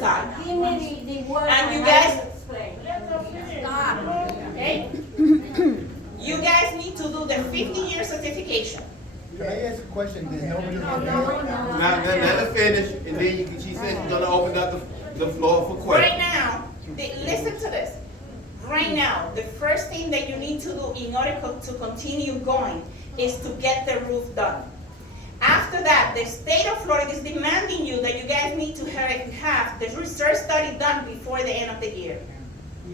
side. Give me the word. And you guys, Stop. okay? You guys need to do the 50-year certification. Can I ask a question? There's nobody. Now, let her finish, and then she said she's gonna open up the floor for Right questions. now, listen to this. Right now, the first thing that you need to do in order to continue going is to get the roof done. After that, the state of Florida is demanding you that you guys need to have the research study done before the end of the year.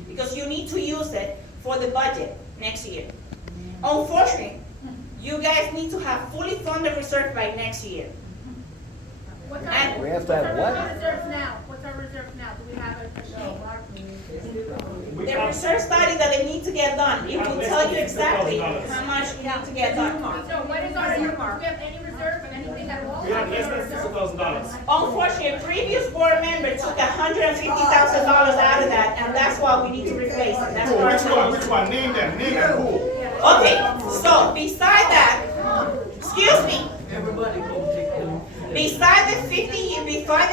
Because you need to use it for the budget next year. Unfortunately, you guys need to have fully funded reserve by next year. And We have to have what? Reserves now. What's our reserve now? Do we have a the research study that they need to get done, it will tell you exactly how much you need to get done. So what is our earmark? Do we have any reserve and anything at all? We have less than $6,000. Unfortunately, a previous board member took $150,000 out of that, and that's why we need to replace it. That's Who? part Which of one? it. Which one? Name them. Name them. Who? Okay, so beside that, excuse me. Beside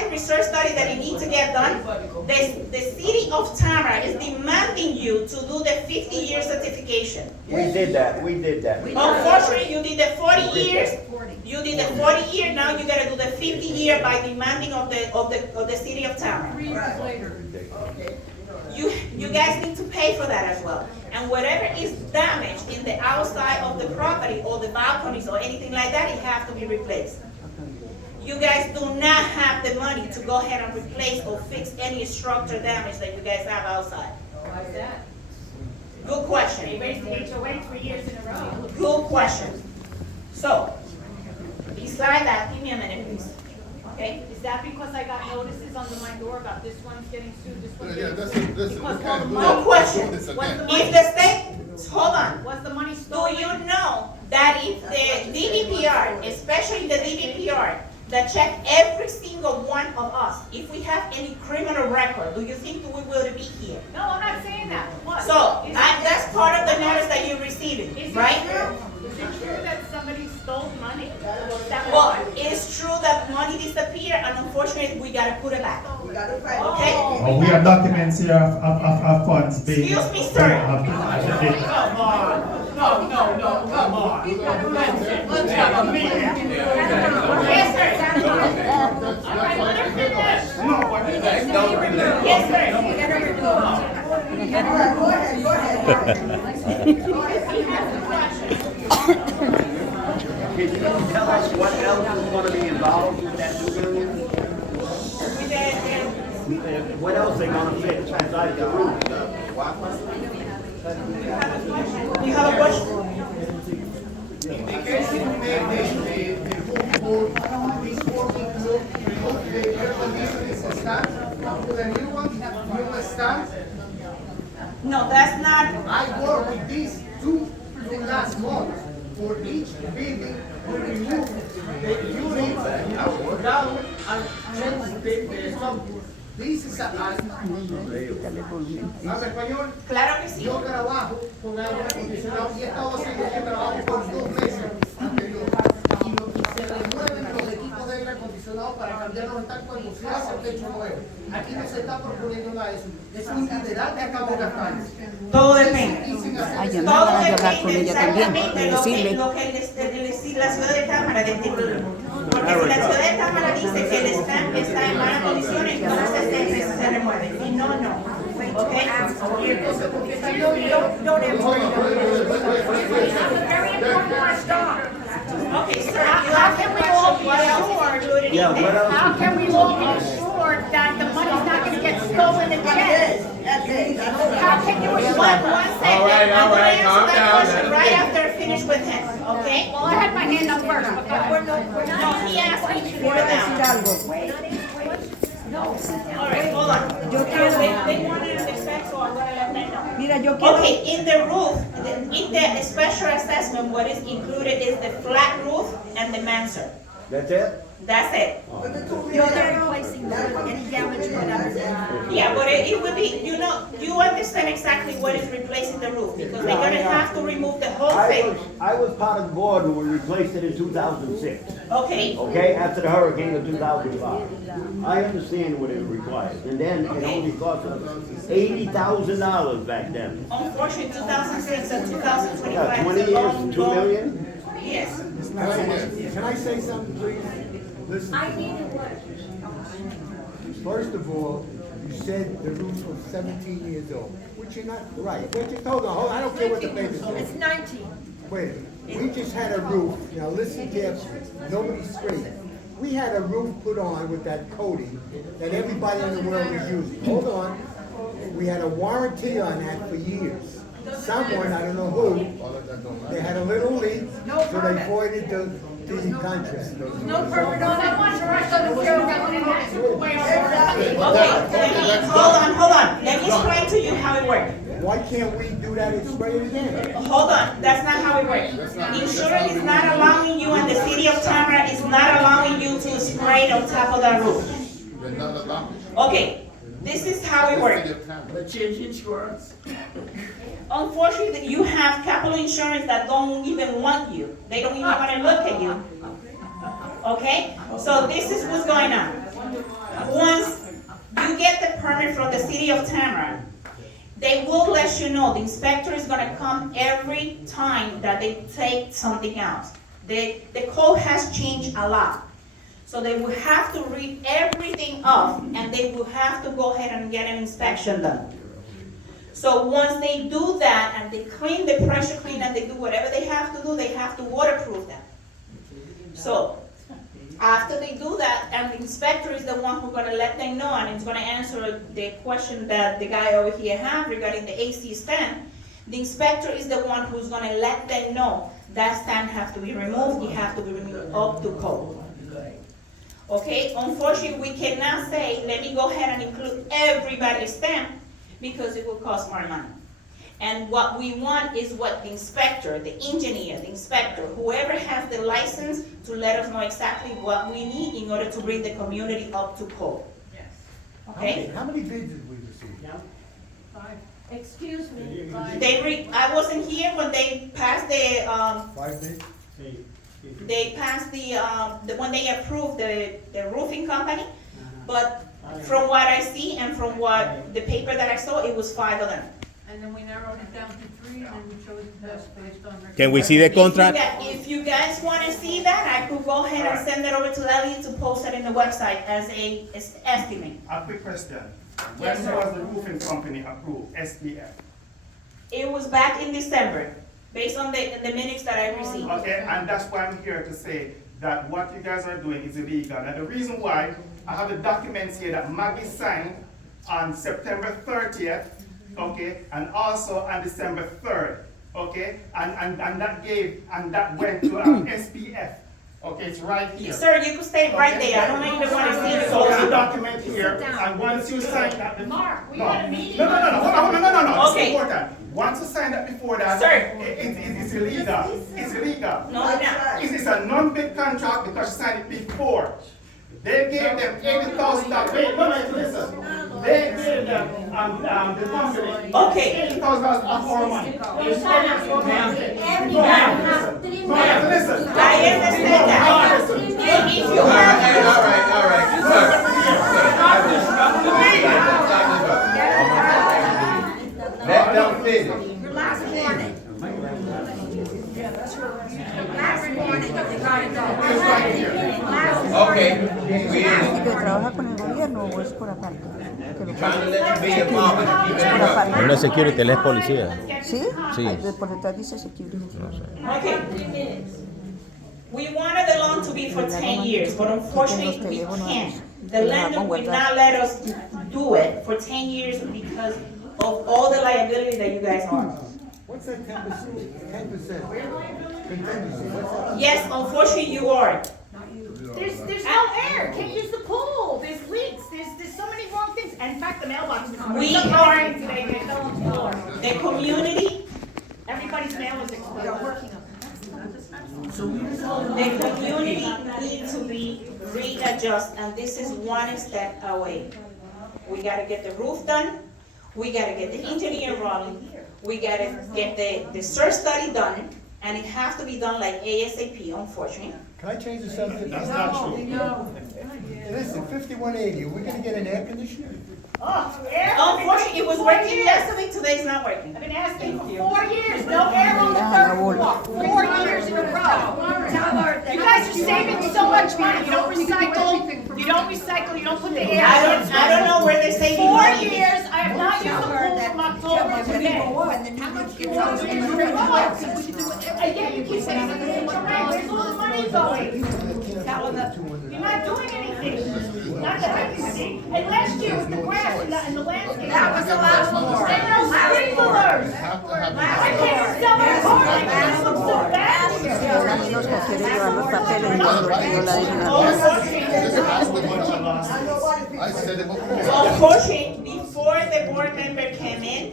the research study that you need to get done, the city of Tamara is demanding you to do the 50-year certification. We did that. Unfortunately, you did the 40 years. You did the 40 year. Now you gotta do the 50 year by demanding of the city of Tamara. 3 years later. You guys need to pay for that as well. And whatever is damaged in the outside of the property or the balconies or anything like that, it has to be replaced. You guys do not have the money to go ahead and replace or fix any structure damage that you guys have outside. Why is that? Good question. They raised the HOA 3 years in a row. Good question. So, beside that, give me a minute, please. Okay? Is that because I got notices under my door about this one's getting sued, this one's Yeah, getting listen, sued? we Because can't all the do money- that. Good question. This again. What's the If money? the state, hold on. Was the money Do stolen? you know that if the DVPR, especially the DVPR, that check every single one of us, if we have any criminal record, do you think we will be here? No, I'm not saying that. What? So, Is it- that's part of the notice that you're receiving, Is it right? true? Is it true that somebody stole money? Is that Well, what? it's true that money disappeared, and unfortunately, we gotta put it back. Okay? Oh, We have documents here of funds being. Excuse me, sir. Come on. No, come on. Let's have a meeting. Yes, sir. No, what is that? Yes, sir. Can you tell us what else is gonna be involved with that 2 million? What else they gonna fix besides the roof? You have a question? No, that's not. I worked with these two for last month. For each building, we remove the units down and change the subwoofer. This is ¿Habla español? Claro que sí. Yo trabajo con aire acondicionado y he estado haciendo este trabajo por 2 meses anteriores. Y se remueven los equipos de aire acondicionado para cambiarlos están cuando se hace el techo nuevo. Aquí no se está proponiendo nada de eso. Es un dineral que estamos gastando. Todo depende. Ay, yo no Todo voy a hablar con depende ella también, exactamente y lo decirle. la ciudad de Cámara porque si la ciudad de Cámara dice que el stand está en malas condiciones, entonces se remueve. Y no. ¿Ok? Y entonces, porque si yo Okay, sir, how can we all be assured? Yeah, what else? How can we all be assured that the money's not gonna get stolen again? How can you assure One us? second, All right, I'm gonna calm answer that down, question let right him after I finish with him, okay? Well, I had my hand up first, but go ahead. No, he asked me before that. All right, hold on. They wanted an effect, so I'm gonna let them know. Mira, yo quiero. Okay, in the roof, in the special assessment, what is included is the flat roof and the mansard. That's it? That's it. You're replacing any damage or whatever. Yeah, but it will be, you understand exactly what is replacing the roof, because they're gonna have to remove the whole thing. I was part of the board when we replaced it in 2006, Okay, okay, after the hurricane of 2005. I understand what it requires, and then it only cost us $80,000 back then. Unfortunately, 2006 and 2025 Yeah, is 20 a years, long, 2 long. million? Yes. Can I say something, please? Listen, I needed what? first of all, you said the roof was 17 years old, which you're not right. Wait, just hold on, I don't care what the paper says. It's 19. Wait, we just had a roof, now listen carefully, nobody's screaming. We had a roof put on with that coating that everybody in the world was using. Hold on. We had a warranty on that for years. Someone, I don't know who, they had a little leak, so they voided the contract. No permit on that one, the rest of the building. Okay, hold on. Let me explain to you how it works. Why can't we do that and spray it again? Hold on, that's not how it works. Insurance is not allowing you, and the city of Tamara is not allowing you to spray on top of that roof. Okay, this is how it works. Let's change insurance. Unfortunately, you have capital insurance that don't even want you. They don't even want to look at you. Okay? So this is what's going on. Once you get the permit from the city of Tamara, they will let you know. The inspector is going to come every time that they take something out. The code has changed a lot. So they will have to read everything off, and they will have to go ahead and get an inspection done. So once they do that, and they clean, the pressure clean, and they do whatever they have to do, they have to waterproof them. So after they do that, and the inspector is the one who's gonna let them know, and it's gonna answer the question that the guy over here had regarding the AC stand, the inspector is the one who's gonna let them know that stand has to be removed, it has to be removed up to code. Okay, unfortunately, we cannot say, let me go ahead and include everybody's stamp, because it will cost more money. And what we want is what the inspector, the engineer, the inspector, whoever has the license, to let us know exactly what we need in order to bring the community up to code. Okay? How many bids did we receive? Excuse me. I wasn't here when they passed the, 5 bids? they passed when they approved the roofing company, but from what I see and from what the paper that I saw, it was 5 of them. And then we narrowed it down to 3, and we chose the best based on. Can we see the contract? If you guys want to see that, I could go ahead and send it over to Elliot to post it in the website as a estimate. A quick question. Yes, When sir. was the roofing company approved, SPF? It was back in December, based on the minutes that I received. Okay, and that's why I'm here to say that what you guys are doing is illegal. And the reason why, I have the documents here that Maggie signed on September 30th, okay, and also on December 3rd, okay, and that went to SPF. Okay, it's right here. Sir, you could stay right there, I don't even want to see it. So the document here, and once you sign that. Mark, we No, had a meeting. no, no, Okay. it's important. Once you sign that before that, Sir. it's illegal. It's illegal. No, no. It's a non-bid contract because you signed it before. They gave them $80,000. Wait, no, listen. They gave them, the company. Okay. $80,000 of our money. Listen. I understand that. If you have. All right. Let them finish. Your last warning. Last warning, you gotta go. Okay. ¿Que trabaja con el gobierno o es por aparte? Que lo Trying to let you be a mom and keep it por up. aparte. No es security, él es policía. ¿Sí? Sí. Ay, por detrás dice security. No sé. Okay. We wanted the loan to be for 10 years, but unfortunately we can't. The lender will not let us do it for 10 years because of all the liability that you guys are. What's that 10%? 10%? Contingency, what's that? Yes, unfortunately you are. There's no air, can't use the pool, there's leaks, there's so many wrong things. In fact, the mailbox is. We are, Today, they fell on the floor. the community, Everybody's mail is exploding. the community needs to be readjusted, and this is one step away. We gotta get the roof done, we gotta get the engineer rolling, we gotta get the search study done, and it has to be done like ASAP, unfortunately. Can I change the subject? That's not true. Listen, 5180, are we gonna get an air conditioner? Unfortunately, it was working yesterday, today's not working. I've been asking for 4 years, no air on the third floor, 4 years in a row. You guys are saving so much money, you don't recycle, you don't put the air. I don't know where they're saving 4 money. years, I have not used the pool from October to May. 4 years in a row. And yet you keep saying that the HOA, where's all the money going? You're not doing anything, not that I can see. And last year with the grass and the landscape. That was the last one. And no sprinklers. I can't sell my car like this, looks so bad. La Minosca quiere llevar los papeles y yo la dije I said it before. Unfortunately, before the board member came in,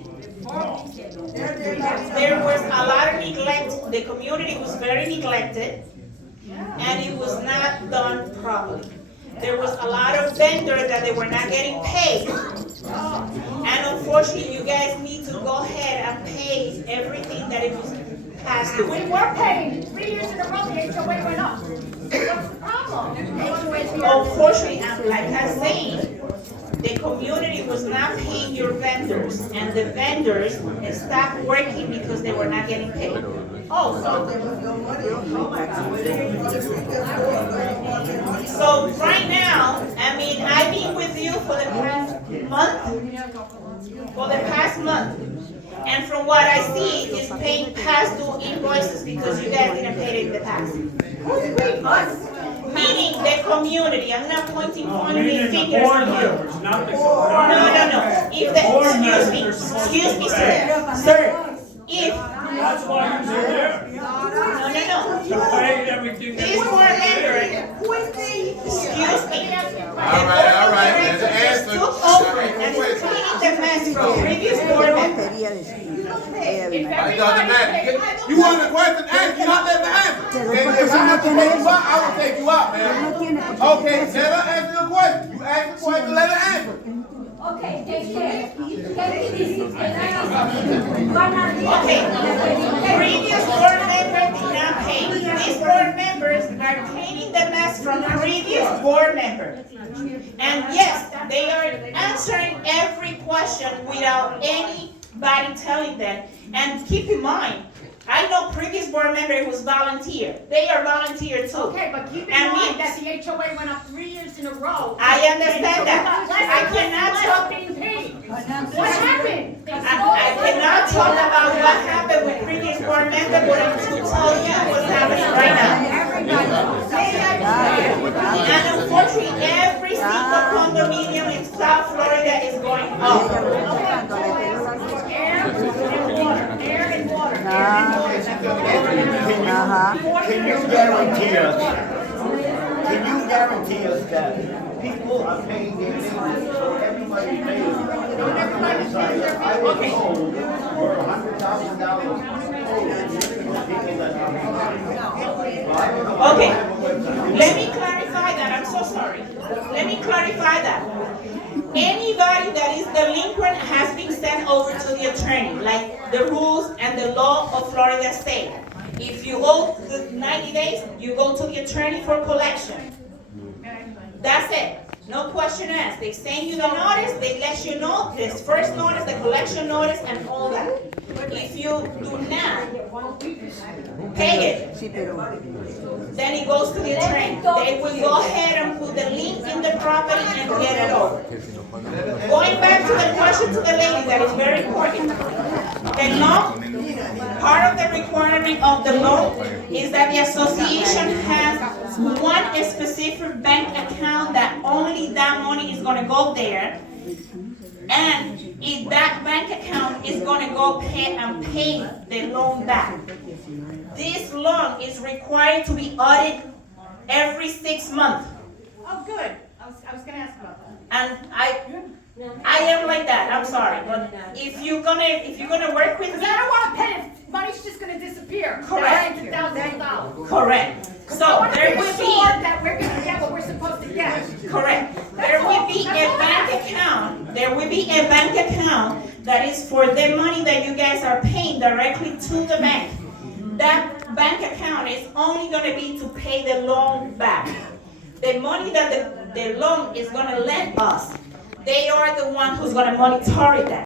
there was a lot of neglect. The community was very neglected, and it was not done properly. There was a lot of vendors that they were not getting paid. And unfortunately, you guys need to go ahead and pay everything that it was passed We through. were paying 3 years in a row, the HOA went up. What's the problem? Unfortunately, like I said, the community was not paying your vendors, and the vendors stopped working because they were not getting paid. Oh, so So right now, I mean, I've been with you for the past month, and from what I see, is paying past due invoices because you guys didn't pay it in the past. who's paying us? Meaning the community, I'm not pointing fingers at you. not the. No. If the, excuse me, sir, if, That's why you're there. no. To pay everything. This board member, excuse me. All right, man, the answer. Took over and is cleaning the mess from previous board members. quería decir. Ella It vino. doesn't matter. You want the question answered, you not letting the answer. Pero And porque if si I no have to tiene take you eso. out, I will take you out, No man. tiene por qué. Okay, let her answer the question. You ask the question, let her answer. Okay, Okay, previous board member did not pay. These board members are cleaning the mess from previous board member. And yes, they are answering every question without anybody telling them. And keep in mind, I know previous board member who's volunteer. They are volunteer too. Okay, but keep in And mind me. that the HOA went up 3 years in a row. I understand that. I cannot talk. Being paid. What happened? I cannot talk about what happened with previous board member, but I'm to tell you what's happening right now. And unfortunately, every single condominium in South Florida is going up. Air and water. Ajá. Can you guarantee us that people are paying their bills, so everybody's paying? I was told for $100,000. Okay, let me clarify that. I'm so sorry. Let me clarify that. Anybody that is delinquent has been sent over to the attorney, like the rules and the law of Florida state. If you owe the 90 days, you go to the attorney for collection. That's it. No question asked. They send you the notice, they let you know this first notice, the collection notice, and all that. If you do not pay it, then it goes to the attorney. They will go ahead and put the lien in the property and get it over. Going back to the question to the lady, that is very important. The law, part of the requirement of the law is that the association has one specific bank account that only that money is gonna go there. And if that bank account is gonna go pay the loan back. This loan is required to be audited every 6 months. Oh, good. I was gonna ask about that. And I am like that, I'm sorry, but if you're gonna work with Because me, I don't want to pay it. Money's just gonna disappear. Correct. $100,000. correct. So there will be, That we're gonna get what we're supposed to get. correct. There will be a bank account that is for the money that you guys are paying directly to the bank. That bank account is only gonna be to pay the loan back. The money that the loan is gonna lend us, they are the one who's gonna monitor that.